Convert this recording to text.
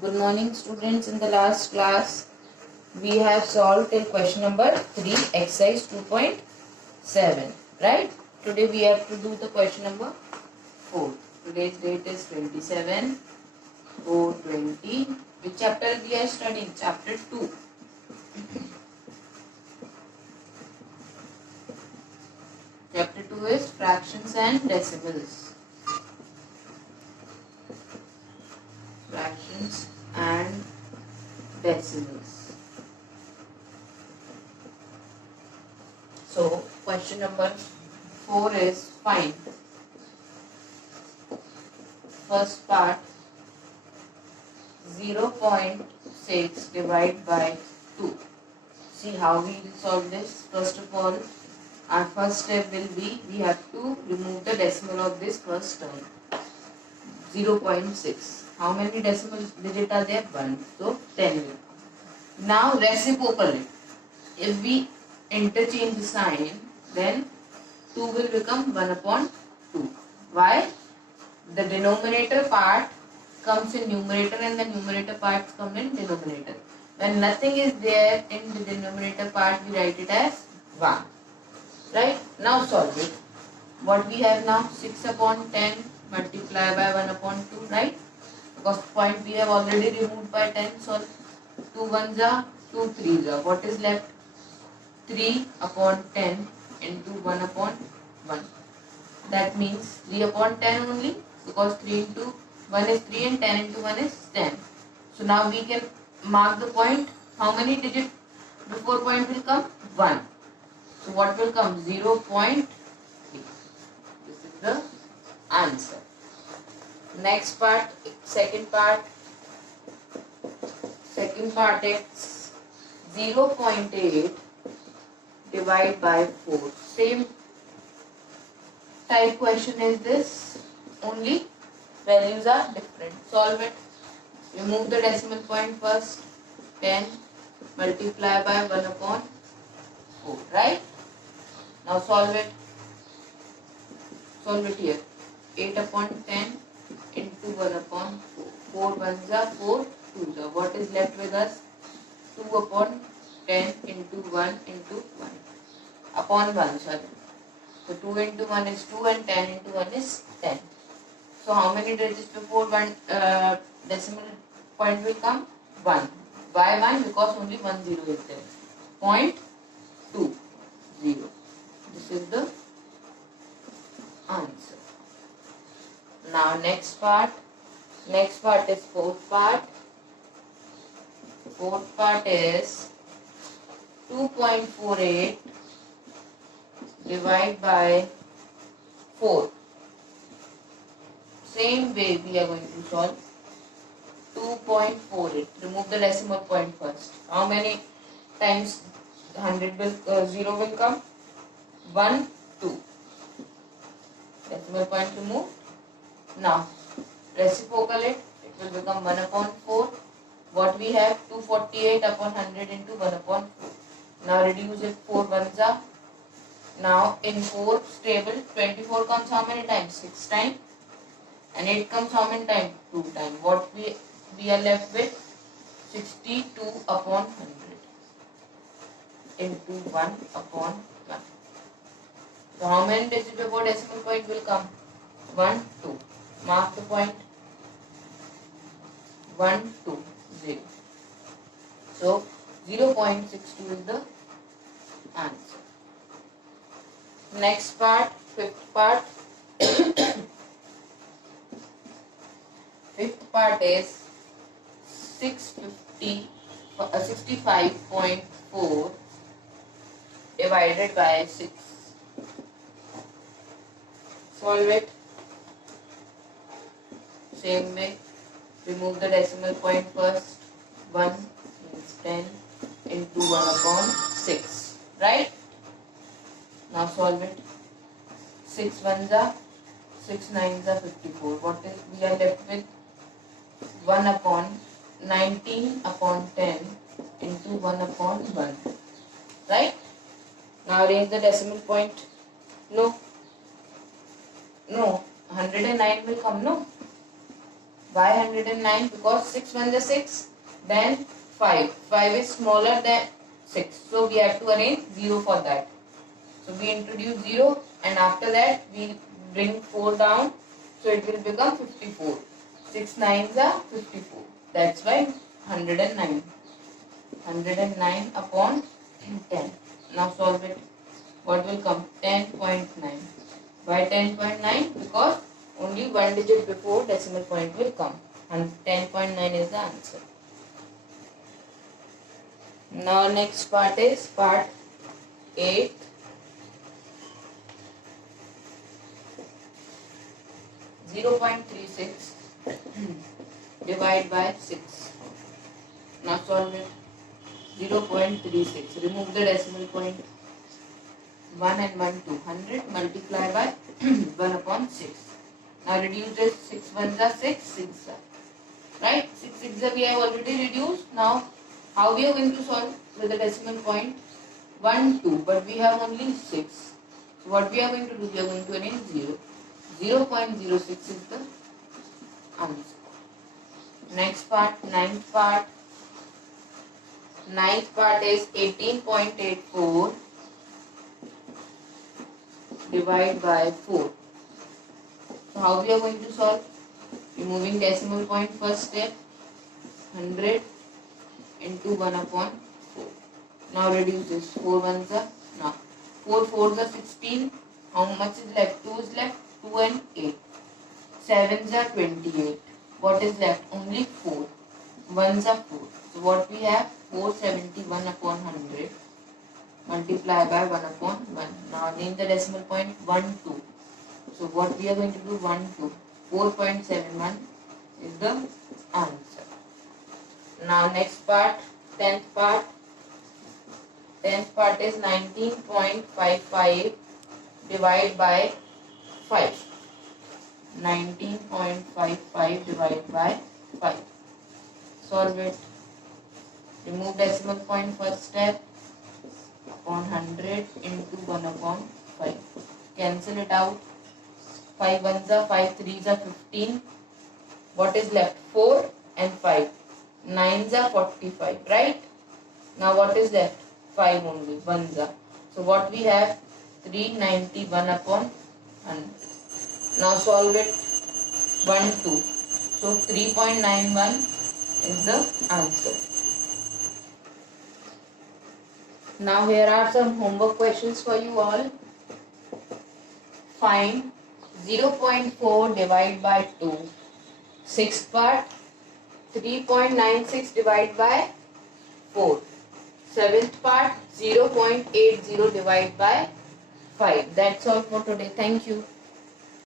Good morning, students. In the last class, we have solved till question number 3, exercise 2.7. Right? Today we have to do the question number 4. Today's date is 27/4/20. Which chapter we are studying? Chapter 2. Chapter 2 is fractions and decimals. Fractions and decimals. So, question number 4 is find. First part, 0.6 divided by 2. See how we will solve this. First of all, our first step will be, we have to remove the decimal of this first term. 0.6. How many decimal digits are there? 1. So 10 will come. Now reciprocal it. If we interchange the sign, then 2 will become 1 upon 2. Why? The denominator part comes in numerator and the numerator parts come in denominator. When nothing is there in the denominator part, we write it as 1. Right? Now solve it. What we have now? 6 upon 10 multiply by 1 upon 2, right? Because point we have already removed by 10, so 2 ones are 2 3s are. What is left? 3 upon 10 into 1 upon 1. That means 3 upon 10 only, because 3 into 1 is 3 and 10 into 1 is 10. So now we can mark the point. How many digits before point will come? 1. So what will come? 0.3. This is the answer. Next part, second part is 0.8 divided by 4. Same type question is this, only values are different. Solve it. Remove the decimal point first. 10 multiply by 1 upon 4, right? Now solve it. Solve it here. 8 upon 10 into 1 upon 4. 4 ones are 4 2s are. What is left with us? 2 upon 10 into 1 into 1 upon 1, sorry. So 2 into 1 is 2 and 10 into 1 is 10. So how many digits before 1 decimal point will come? 1. Why 1? Because only 1 0 is there. 0.20. This is the answer. Now next part is fourth part. Fourth part is 2.48 divided by 4. Same way we are going to solve. 2.48. Remove the decimal point first. How many times 0 will come? 1, 2. Decimal point removed. Now reciprocal it will become 1 upon 4. What we have? 248 upon 100 into 1 upon 4. Now reduce it. 4 ones are. Now in 4's table, 24 comes how many times? 6 times. And 8 comes how many times? 2 times. What we are left with? 62 upon 100 into 1 upon 1. So how many digits before decimal point will come? 1, 2. Mark the point. 1, 2, 0. So 0.62 is the answer. Next part, fifth part. Fifth part is 65.4 divided by 6. Solve it. Same way. Remove the decimal point first. 1 means 10 into 1 upon 6. Right? Now solve it. 6 ones are 6 nines are 54. What is we are left with? 1 upon 19 upon 10 into 1 upon 1. Right? Now arrange the decimal point. No. 109 will come, no? Why 109? Because 6 1 is 6, then 5. 5 is smaller than 6. So we have to arrange 0 for that. So we introduce 0 and after that we bring 4 down. So it will become 54. 6 9s are 54. That's why 109. 109 upon 10. Now solve it. What will come? 10.9. Why 10.9? Because only one digit before decimal point will come. And 10.9 is the answer. Now next part is part 8. .36 divide by 6. Now solve it. 0.36. Remove the decimal point. 1 and 1 200. Multiply by 1 upon 6. Now reduce this. 6 1s are 6. 6 are. Right? 6 6 we have already reduced. Now how we are going to solve with the decimal point? 1 2. But we have only 6. So what we are going to do? We are going to arrange 0. 0.06 is the answer. Next part, ninth part. Ninth part is 18.84 divide by 4. So how we are going to solve? Removing decimal point first step. 100 into 1 upon 4. Now reduce this. 4 1s are now 4 4s are 16. How much is left? 2 is left. 2 and 8. 7s are 28. What is left? Only 4. 1s are 4. So what we have? 471 upon 100. Multiply by 1 upon 1. Now name the decimal point 1 2. So what we are going to do? 1 2. 4.71 is the answer. Now next part, 10th part. 10th part is 19.55 divided by 5. 19.55 divided by 5. Solve it. Remove decimal point first step. Upon 100 into 1 upon 5. Cancel it out. 5 1s are 5 3s are 15. What is left? 4 and 5. 9s are 45. Right? Now what is left? 5 only. 1s are. So what we have? 391 upon 100. Now solve it. 1 2. So 3.91 is the answer. Now here are some homework questions for you all. Find 0.4 divided by 2. Sixth part, 3.96 divided by 4. Seventh part, 0.80 divided by 5. That's all for today. Thank you.